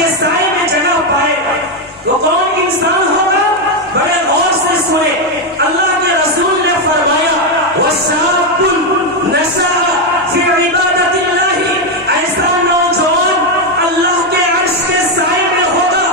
کے سائے میں جگہ پائے گا۔ وہ کون انسان ہوگا؟ بڑے غور سے سنے، اللہ کے رسول نے فرمایا وَشَابٌ نَشَأَ فِي عِبَادَةِ اللَّهِ، ایسا نوجوان اللہ کے عرش کے سائے میں ہوگا،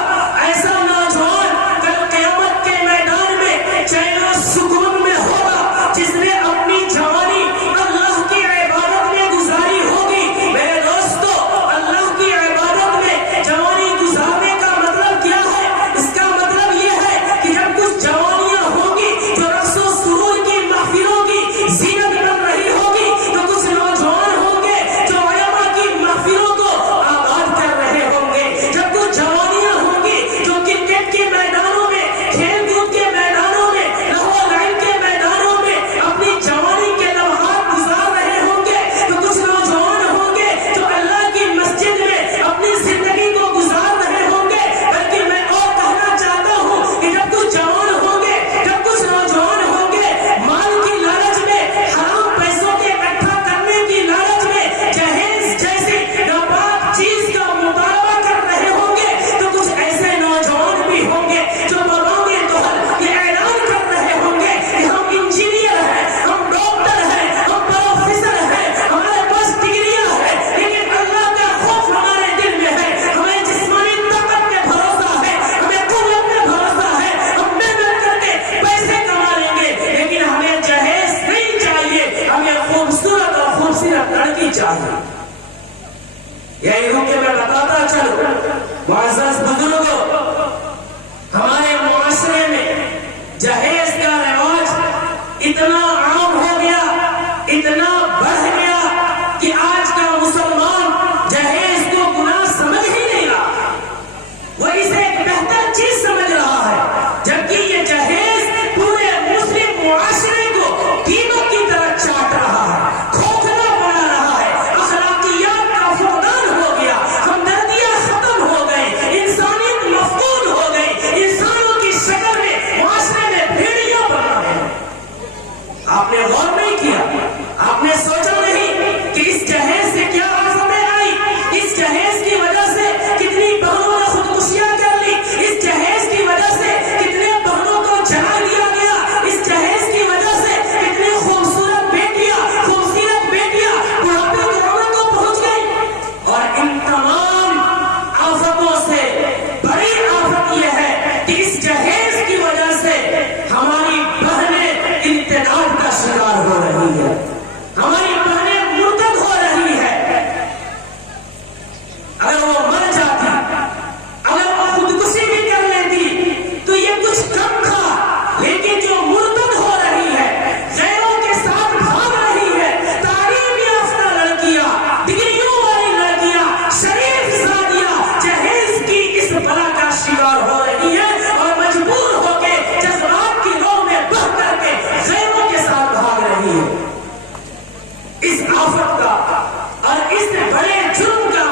ایسا نوجوان کل قیامت کے میدان میں چین و سکون میں ہوگا، جس نے اپنی جوانی اللہ کی عبادت میں گزاری ہوگی۔ میرے دوستو، اللہ کی عبادت میں جوانی گزارنے کا مطلب کیا ہے؟ اس کا مطلب یہ ہے کہ جب کچھ جوانیاں ہوں گی جو رقص و سرور کی محفلوں کی زینت بن رہی ہوگی، تو کچھ نوجوان ہوں گے جو علماء کی محفلوں کو آباد کر رہے ہوں گے، جب کچھ جوانیاں ہوں گی جو کرکٹ کے میدانوں میں، کھیل کود کے میدانوں میں، لہو و لعب کے میدانوں میں اپنی جوانی کے لمحات گزار رہے ہوں گے، تو کچھ نوجوان ہوں گے جو اللہ کی مسجد میں اپنی زندگی کو گزار رہے ہوں گے۔ بلکہ میں اور کہنا چاہتا ہوں کہ جب کچھ جوان ہوں گے، جب کچھ نوجوان ہوں گے مال کی لالچ میں، حرام پیسوں کے اکٹھا کرنے کی لالچ میں جہیز جیسی ناپاک چیز کا مطالبہ کر رہے ہوں گے، تو کچھ ایسے نوجوان بھی ہوں گے جو باباؤں دہل یہ اعلان کر رہے ہوں گے کہ ہم انجینئر ہیں، ہم ڈاکٹر ہیں، ہم پروفیسر ہیں، ہمارے پاس ڈگریاں ہیں، لیکن اللہ کا خوف ہمارے دل میں ہے، ہمیں جسمانی طاقت پہ بھروسہ ہے، ہمیں قوت پہ بھروسہ ہے، ہم محنت کر کے پیسے کما لیں گے، لیکن ہمیں جہیز نہیں چاہیے، ہمیں خوبصورت اور خوبصورت لڑکی چاہیے۔ یہی ہو کہ میں بتاتا چلوں معزز بزرگوں، ہمارے معاشرے میں جہیز کا رواج اتنا عام ہو گیا، اتنا بڑھ گیا کہ آج کا مسلمان جہیز کو گناہ سمجھ ہی نہیں رہا، وہ اسے ایک بہتر چیز سمجھ رہا ہے، جبکہ یہ جہیز پورے مسلم معاشرے کو دیمک کی طرح چاٹ رہا ہے، کھوکھلا بنا رہا ہے، اخلاقیات کا فقدان ہو گیا، ہمدردیاں ختم ہو گئے، انسانیت مفقود ہو گئی، انسانوں کی شکل میں معاشرے میں بھیڑیاں بن رہے ہیں۔ آپ نے غور نہیں کیا، آپ نے سوچا نہیں کہ اس جہیز سے کیا آفتیں آئی، اس جہیز کی وجہ سے کتنی بہنوں نے خودکشیاں کر لی، اس جہیز کی وجہ سے کتنے بہنوں کو جلا دیا گیا، اس جہیز کی وجہ سے کتنی خوبصورت بیٹیاں بڑھاپے کے عمر کو پہنچ گئی۔ اور ان تمام آفتوں سے بڑی آفت یہ ہے کہ اس جہیز کی وجہ سے ہماری بہنیں انتقال کا شکار ہو رہی ہے، ہماری بہنیں مرتد ہو رہی ہے۔ اگر وہ مر جاتی، اگر وہ خودکشی بھی کر لیتی تو یہ کچھ کم تھا، لیکن جو مرتد ہو رہی ہے، غیروں کے ساتھ بھاگ رہی ہے، تعلیم یافتہ لڑکیاں، ڈگریوں والی لڑکیاں، شریف زادیاں جہیز کی اس بلا کا شکار ہو رہی ہے اور مجبور ہو کے جذبات کی رو میں بہہ کر کے غیروں کے ساتھ بھاگ رہی ہے۔ اس آفت کا اور اس بڑے جرم کا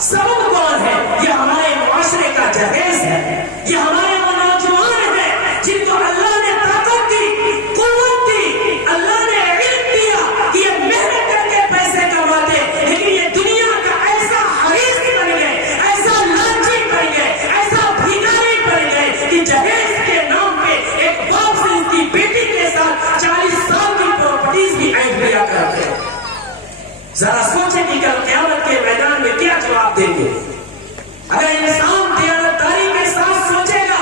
سبب کون ہے؟ یہ ہمارے معاشرے کا جہیز ہے، یہ ہمارے وہ نوجوان ہیں جن کو اللہ نے طاقت دی، قوت دی، اللہ نے علم دیا کہ یہ محنت کر کے پیسے کماتے، لیکن یہ دنیا کا ایسا حریص بن گئے، ایسا لالچی بن گئے، ایسا بھکاری بن گئے کہ جہیز کے نام پہ ایک باپ سے اس کی بیٹی کے ساتھ 40 سال کی پراپرٹیز بھی اینٹ لیا کرتے ہیں۔ ذرا سوچیں کہ کل قیامت کے میدان میں کیا جواب دیں گے؟ اگر انسان دیانتداری کے ساتھ سوچے گا،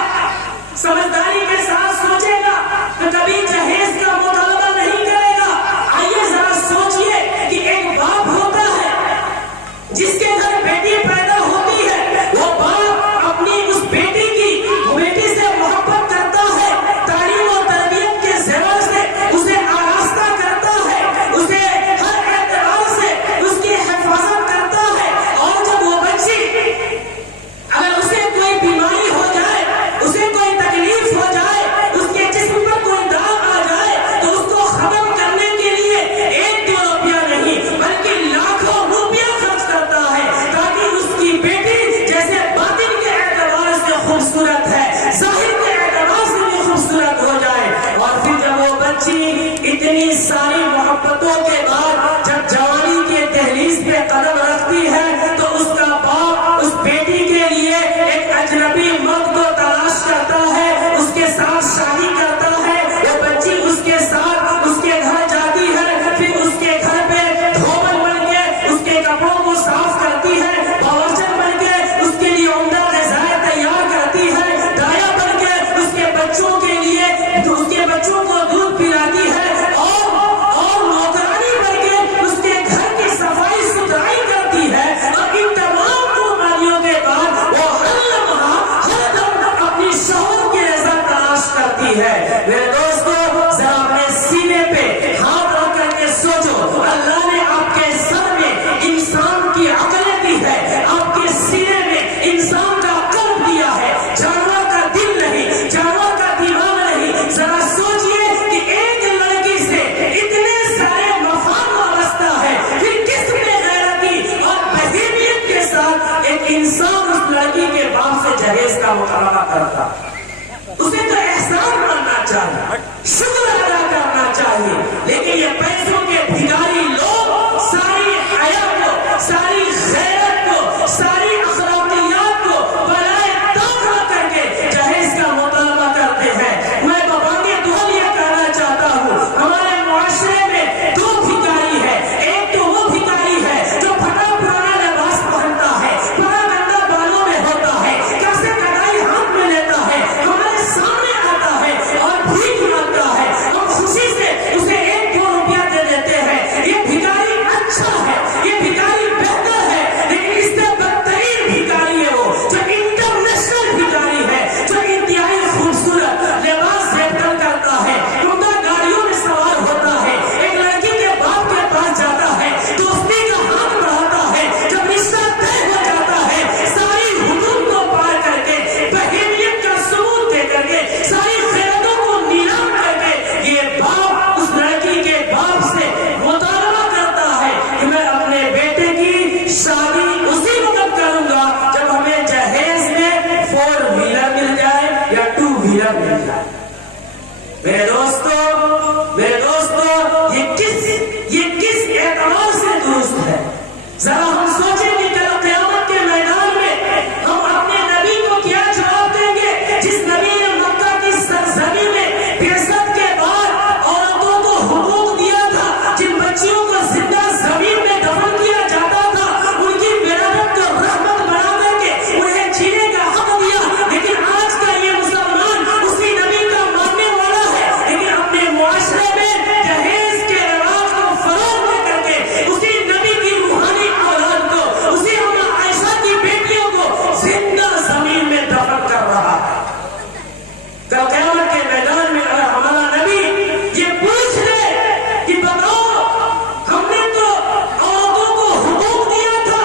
سمجھداری کے ساتھ سوچے گا، تو کبھی جہیز کا مطالبہ نہیں کرے گا۔ آئیے ذرا سوچئے کہ ایک باپ ہوتا ہے جس کے گھر بیٹی پیدا ہوتی ہے، وہ باپ اپنی اس بیٹی سے محبت کرتا ہے، تعلیم و تربیت کے زیور سے اسے آراستہ کرتا ہے، اسے ہر اعتبار سے اس کی حفاظت کرتا ہے، اور جب وہ بچی اگر کرتا. اسے تو احسان ماننا چاہیے, شکر ادا کرنا چاہیے, لیکن یہ پیسوں کے بھکاری لوگ ساری حیا کو, ساری غیرت کو, ساری اخلاقیات کو بلائے داخل کر کے جہیز کا مطالبہ کرتے ہیں. میں بابانگے دعا یہ کہنا چاہتا ہوں, ہمارے معاشرے میں دو بھکاری ہے. ایک تو وہ بھکاری ہے جو پھٹا پرانا لباس پہنتا ہے, بڑا گندا بالوں میں ہوتا ہے, کیسے کڑائی ہاتھ میں لیتا ہے, ہمارے سامنے آتا ہے اور بھیک مانگتا ہے. ہم خوشی سے اسے 1-2 روپیہ دے دیتے ہیں. یہ بھکاری اچھا ہے, یہ بھکاری بہتر ہے, لیکن اس سے بدترین بھکاری ہے وہ جو انٹرنیشنل بھکاری ہے, جو انتہائی خوبصورت لباس زیب کرتا ہے, عمدہ گاڑیوں میں سوار ہوتا ہے, ایک لڑکی کے باپ کے پاس جاتا ہے, دوستی کا ہاتھ بڑھاتا ہے, جب رشتہ طے ہو جاتا ہے ساری حدود کو پار کر کے, بہیمیت کا ثبوت دے کر کے, ساری خیراتوں کو نیلام کر کے یہ باپ اس لڑکی کے باپ سے مطالبہ کرتا ہے کہ میں اپنے بیٹے کی شادی اسی وقت کروں گا جب ہمیں جہیز میں 4 ویلر مل جائے یا 2 ویلر مل جائے. میرے دوستو یہ کس اعتبار سے درست ہے؟ ذرا ہم سوچیں کہ کل قیامت کے میدان میں ہم اپنے نبی کو کیا جواب دیں گے, جس نبی نے مکہ کی سرزمین میں بعثت کے بعد عورتوں کو حقوق دیا تھا, جن بچیوں کو زندہ زمین میں دفن کیا جاتا تھا, ان کی ولادت کو رحمت بنا کر کے انہیں جینے کا حق دیا. لیکن آج کا یہ مسلمان اسی نبی کا ماننے والا ہے, لیکن اپنے معاشرے میں جہیز کے رواج کو فروغ دے کر کے اسی نبی کی روحانی اولاد کو, اسی اماں عائشہ کی بیٹیوں کو زندہ زمین میں دفن کر رہا ہے. کل قیامت کے میدان میں اگر ہمارا نبی یہ پوچھ لے کہ بتاؤ, ہم نے تو عورتوں کو حقوق دیا تھا,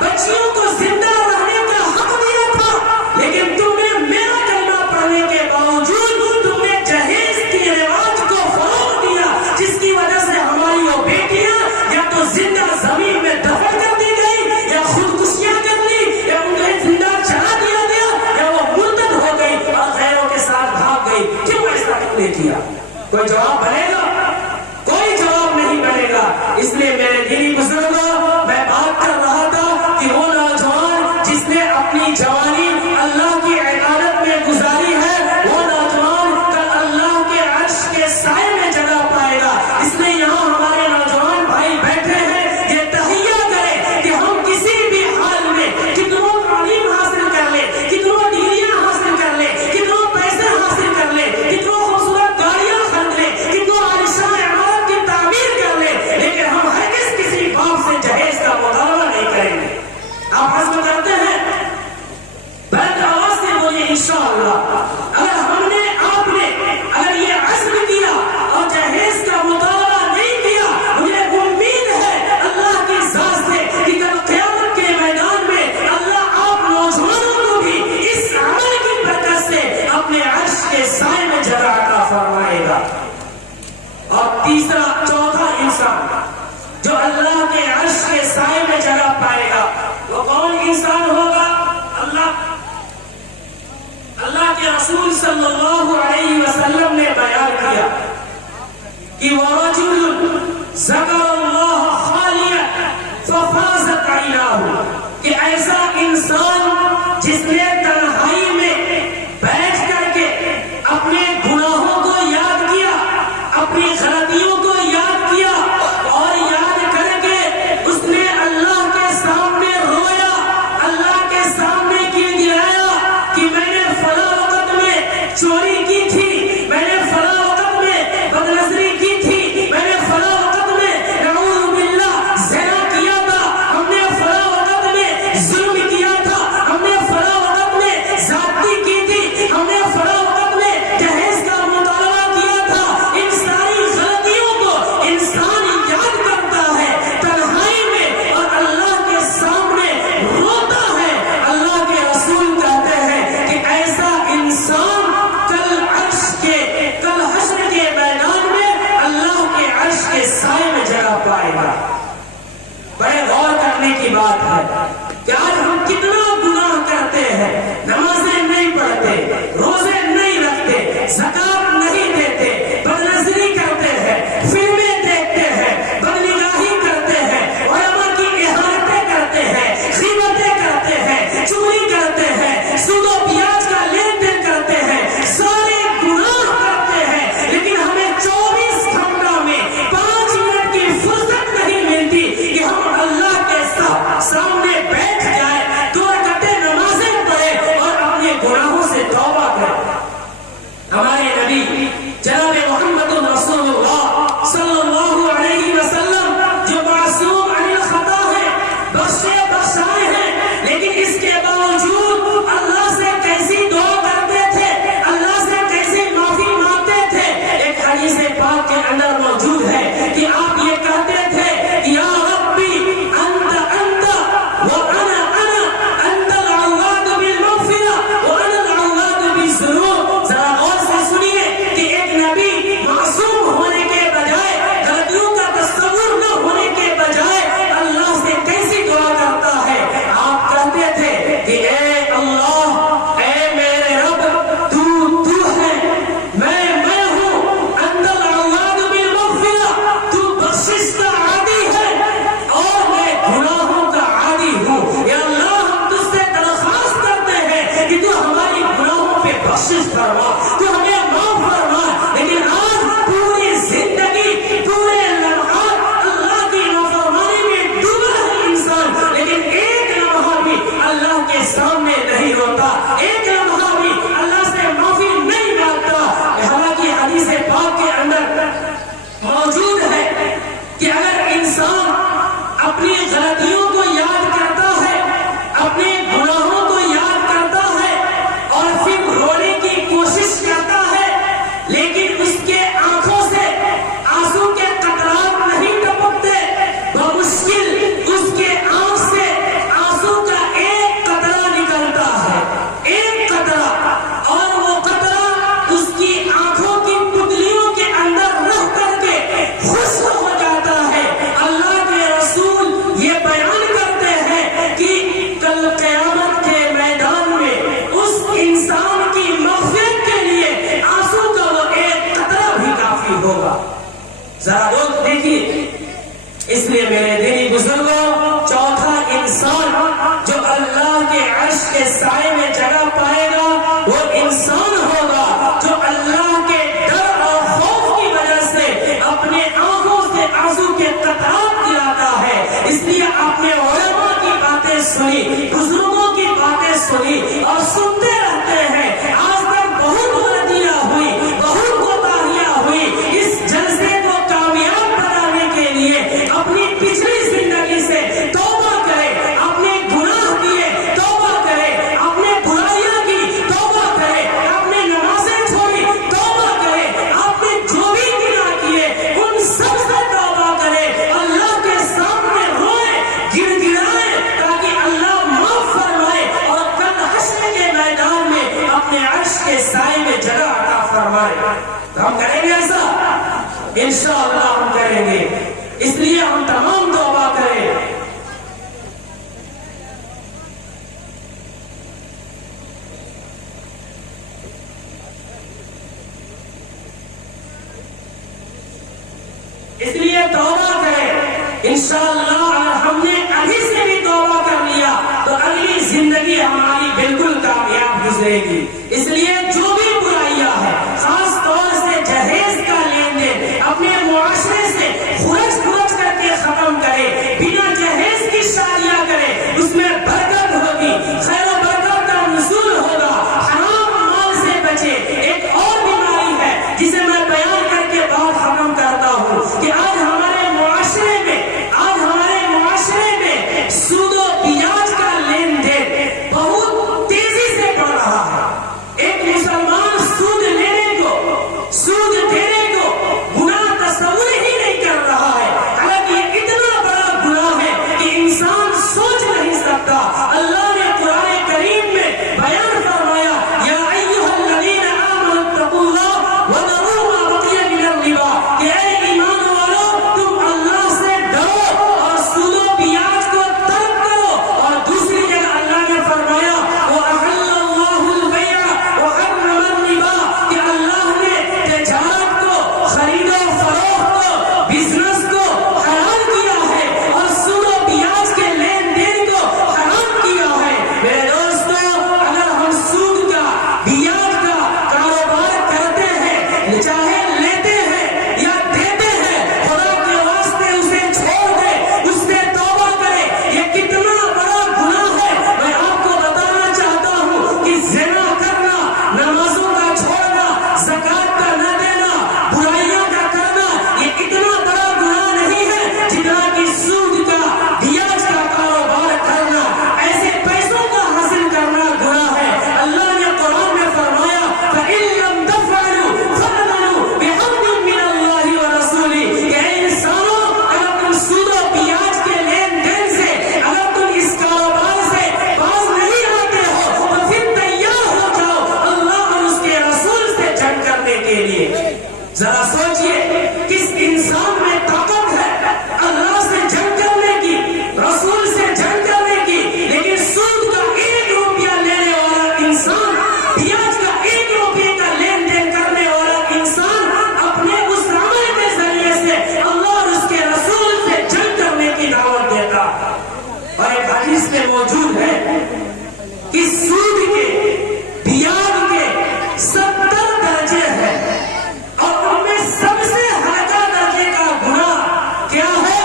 بچیوں کو زندہ رہنے کا حق دیا تھا, لیکن تم نے میرا کلمہ پڑھنے کے باوجود تم نے جہیز کے رواج کو فروغ دیا, جس کی وجہ سے ہماری وہ بیٹیاں یا تو زندہ زمین میں دفن کر دی گئی, یا خودکشیاں کر لی, یا انہیں زندہ جلا دیا گیا, یا وہ مرتد ہو گئی اور غیروں کے ساتھ بھاگ گئی. کیوں ایسا تم نے کیا؟ کوئی جواب بنے گا؟ کوئی جواب نہیں بنے گا. اس لیے میرے دینی بزرگوں, میں بات کر رہا تھا کہ وہ نوجوان جس نے اپنی جوانی اللہ کی عبادت میں گزاری ہے, وہ نوجوان کل اللہ کے عرش کے سائے میں جگہ پائے گا. اس لیے یہاں ہمارے نوجوان بھائی بیٹھے ہیں, یہ تہیہ کریں کہ ہم کسی بھی حال میں کتنوں تعلیم حاصل کر لیں, کتنوں ڈگریاں حاصل کر لیں, کتنوں پیسے حاصل کر لیں, کتنوں خوبصورت گاڑیاں خرید لیں, کتنوں عالیشان عمارت کی تعمیر کر لیں, لیکن ہم ہرگز کسی باپ سے جہیز کا مطالبہ نہیں کریں گے. آپ حسب کرتے ہیں؟ بلند آواز سے بولیے انشاءاللہ. اگر ہم نے, آپ نے اگر یہ عزم کیا اور جہیز کا مطالبہ نہیں کیا, مجھے امید ہے اللہ کی ذات سے کہ کل قیامت کے میدان میں اللہ آپ نوجوانوں کو بھی اس عمل کی برکت سے اپنے عرش کے سائے میں جگہ عطا فرمائے گا. اور تیسرا, چوتھا انسان جو اللہ کے عرش کے سائے میں جگہ پائے گا, وہ کون انسان ہوگا؟ اللہ کے رسول صلی اللہ علیہ وسلم نے بیان کیا کہ وَرَجُلٌ ذَكَرَ اللَّهَ خَالِيًا فَفَازَتْ عَيْنَاهُ, کہ ایسا انسان جس نے تنہائی میں بیٹھ کر کے اپنے گناہوں کو یاد کیا, اپنی غلطیوں کو یاد کیا, اور یاد کر کے اس نے اللہ کے سامنے رویا, اللہ کے سامنے گڑگڑایا کہ میں نے فلاں وقت میں چوری کی تھی, میں نے فلاں وقت میں بدنظری کی تھی, میں نے فلاں وقت میں نعوذ باللہ زنا کیا تھا, ہم نے فلاں وقت میں ظلم کیا تھا, ہم نے فلاں وقت میں زیادتی کی تھی, ہم نے فلاں وقت میں جہیز کا مطالبہ کیا تھا. ان ساری غلطیوں کو انسان یاد کرتا ہے تنہائی میں اور اللہ کے سامنے روتا ہے. اللہ کے رسول کہتے ہیں کہ ایسا انسان کل حشر کے میدان میں اللہ کے عرش کے سائے میں جگہ پائے گا. بڑے غور کرنے کی بات ہے کہ آج ہم کتنا گناہ کرتے ہیں, نمازیں نہیں پڑھتے, زکات نہیں دیتے، بدنظری کرتے ہیں، فلمیں دیکھتے ہیں، بدنگاہی کرتے ہیں، علماء کی اہانتیں کرتے ہیں، غیبتیں کرتے ہیں، چغلی کرتے ہیں، سود و بیاج کا لین دین کرتے ہیں، سارے گناہ کرتے ہیں، لیکن ہمیں 24 گھنٹہ میں 5 منٹ کی فرصت نہیں ملتی کہ ہم اللہ کے سامنے بیٹھ جائے، 2 رکعتیں نمازیں پڑھیں اور اپنے گناہوں سے توبہ کریں۔ ہمارے نبی جناب محمد رسول اللہ صلی اللہ علیہ وسلم جو معصوم عن الخطا ہے، بخشے بخشائے ہیں، لیکن اس کے باوجود اللہ سے کیسی دعا کرتے تھے، اللہ سے کیسی معافی مانگتے تھے۔ ایک حدیث پاک کے اندر موجود ہے کہ آپ یہ کہتے تھے یا ربی انت انت وانا انا انت العواد بالمغفرہ وانا العواد بالذنوب۔ ذرا غور سے سنیے کہ ایک نبی معصوم ہونے کے بجائے، غلطیوں کا تصور نہ ہونے کے بجائے اللہ سے کیسی دعا کرتا ہے۔ آپ کہتے تھے کہ اے اللہ، اے میرے رب، تو ہے، میں ہوں، انت العواد بالمغفرہ، تو بخشش کا عادی ہے اور میں گناہوں کا عادی ہوں۔ یا اللہ، ہم تجھ سے درخواست کرتے ہیں کہ تو ہماری گناہوں پہ بخشش فرما، تو ہمیں معاف فرما۔ لیکن آج پوری زندگی، پورے لمحات اللہ کی نافرمانی میں ڈوبا ہے انسان، لیکن ایک لمحہ بھی اللہ کے سامنے نہیں روتا، ایک لمحہ بھی اللہ سے معافی نہیں مانگتا۔ حالانکہ حدیث پاک کے اندر موجود ہے کہ اگر انسان اپنی غلطیوں کو یاد کرتا ہے، اپنے گناہوں کو یاد کرتا ہے اور پھر رونے کی کوشش کرتا ہے، لیکن اس کے آنکھوں سے آنسو کے قطرات نہیں ٹپکتے، بمشکل اس کے آنکھ سے آنسو کا ایک قطرہ نکلتا ہے، ایک قطرہ، اور وہ قطرہ اس کی آنکھوں کی پتلیوں کے اندر رہ کر کے خشک ہو جاتا ہے۔ اللہ کے رسول یہ بیان کرتے ہیں کہ کل قیامت کے میدان میں اس انسان کی مغفرت کے لیے آنسو کا وہ ایک قطرہ بھی کافی ہوگا۔ ذرا لوگ دیکھیے، اس لیے میرے دینی بزرگوں، چوتھا انسان جو اللہ کے عرش کے سائے میں جگہ پائے گا وہ انسان ہوگا جو اللہ کے ڈر اور خوف کی وجہ سے اپنے آنکھوں سے آنسو کے قطرات گراتا ہے۔ اس لیے آپ نے علماء کی باتیں سنی، بزرگوں کی باتیں سنی اور سنتے رہتے ہیں۔ آج تک بہت غلطیاں ہوئی، بہت کوتاہیاں ہوئی۔ اس جلسے کو کامیاب بنانے کے لیے اپنی پچھلی زندگی سے توبہ کرے، اپنے گناہ کیے توبہ کرے، اپنے برائیاں کی توبہ کرے، اپنے نمازیں چھوڑی توبہ کرے، آپ نے جو بھی گناہ کیے ان سب سے توبہ کرے، اللہ کے سامنے روئے، گڑ گڑائے، تاکہ اللہ معاف فرمائے اور کل حشر کے میدان میں اپنے عرش کے سائے میں جگہ عطا فرمائے۔ تو ہم کریں گے ایسا؟ انشاءاللہ ہم کریں گے۔ اس لیے ہم تمام توبہ کریں۔ اس لیے توبہ کریں۔ انشاءاللہ ہم نے ابھی سے بھی توبہ کر لیا تو اگلی زندگی ہماری بالکل کامیاب گزرے گی۔ اس لیے جو بھی برائیاں ہیں، خاص طور سے جہیز کا لین دین، اپنے معاشرے سے خرچ کر کے ختم کرے، بنا جہیز کی شادیاں کرے، اس میں برکت ہوگی، خیر و برکت کا نزول ہوگا، حرام مال سے بچے۔ ایک اور بیماری ہے جسے میں بیان کر کے بات ختم کرتا ہوں کہ آج ہمارے معاشرے میں سود و بیاج کا لین دین بہت تیزی سے بڑھ رہا ہے۔ ایک مسلمان سود لینے کو، سود دینے کو گناہ تصور ہی نہیں کر رہا ہے، حالانکہ یہ اتنا بڑا گناہ ہے کہ انسان سوچ نہیں سکتا۔ اللہ نے قرآن کریم میں بیان فرمایا یا ایھا الذین آمنوا اتقوا اللہ وذروا ما بقی من الربا، کہ اے ایمان والو تم اللہ سے ڈرو اور سود و بیاج کو ترک کرو۔ اور دوسری جگہ اللہ نے فرمایا وَأَحَلَّ اللَّهُ الْبَيْعَ وَحَرَّمَ الرِّبَا، کہ اللہ احادیث میں موجود ہے کہ سود کے بیان کے 70 درجے ہیں، اور ان میں سب سے ہلکا درجے کا گناہ کیا ہے؟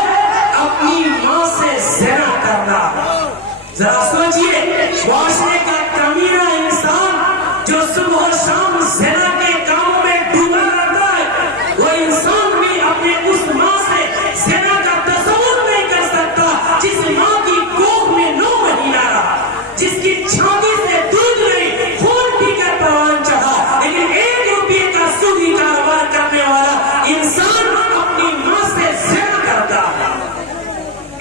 اپنی ماں سے زنا کرنا۔ ذرا سوچئے، معاشرے کا کمینہ انسان جو صبح و شام زنا کے کاموں میں ڈوبا رہتا ہے، وہ انسان بھی اپنے اس ماں سے زنا کا تصور نہیں کر سکتا جس ماں کی کوکھ میں 9 مہینہ رہا، جس کی چھاتی سے دودھ نہیں، خون پی کر پروان چڑھا، لیکن 1 روپے کا سودی کاروبار کرنے والا انسان اپنی ماں سے زنا کرتا ہے۔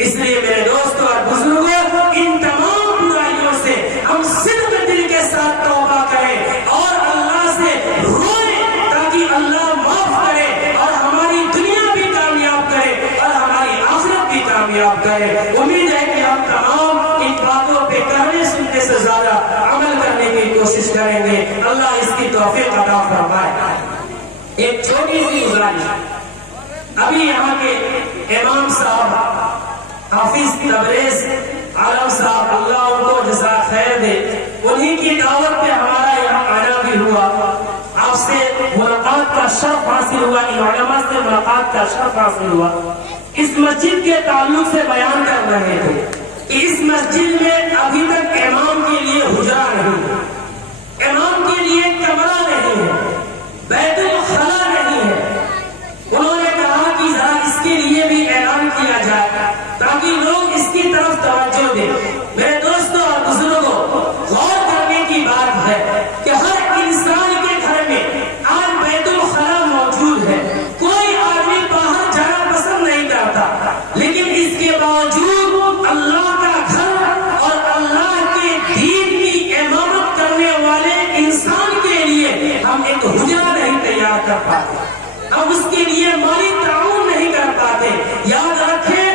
اس لیے میرے دوستوں اور بزرگوں، ان تمام برائیوں سے ہم صدق دل کے ساتھ توبہ کریں اور اللہ سے روئیں تاکہ اللہ معاف کرے اور ہماری دنیا بھی کامیاب کرے اور ہماری آخرت بھی کامیاب کرے۔ امید ہے کہ ہم تمام ان باتوں پہ کہنے سننے سے زیادہ عمل کرنے کی کوشش کریں گے۔ اللہ اس کی توفیق عطا فرمائے۔ ایک چھوٹی سی گزارش، ابھی یہاں کے امام صاحب حافظ تبریز عالم صاحب، اللہ ان کو جزا خیر دے، انہی کی دعوت پہ ہمارا یہاں آنا بھی ہوا، آپ سے ملاقات کا شرف حاصل ہوا، ان علماء سے ملاقات کا شرف حاصل ہوا۔ اس مسجد کے تعلق سے بیان کر رہے تھے کہ اس مسجد میں ابھی تک امام کے لیے حجرہ نہیں ہے، امام کے لیے کمرہ نہیں ہے، بیت الخلا نہیں ہے۔ انہوں نے کہا کہ ذرا اس کے لیے بھی اعلان کیا جائے تاکہ لوگ اس کی طرف توجہ دیں۔ میرے دوستوں اور بزرگوں، غور کرنے کی بات ہے کہ ہر انسان کے گھر میں آج بیت الخلا موجود ہے، کوئی آدمی باہر جانا پسند نہیں کرتا، لیکن اس کے باوجود اللہ کا گھر اور اللہ کے دین کی امامت کرنے والے انسان کے لیے ہم ایک حجرہ نہیں تیار کر پاتے، ہم اس کے لیے مالی تعاون نہیں کر پاتے۔ یاد رکھیں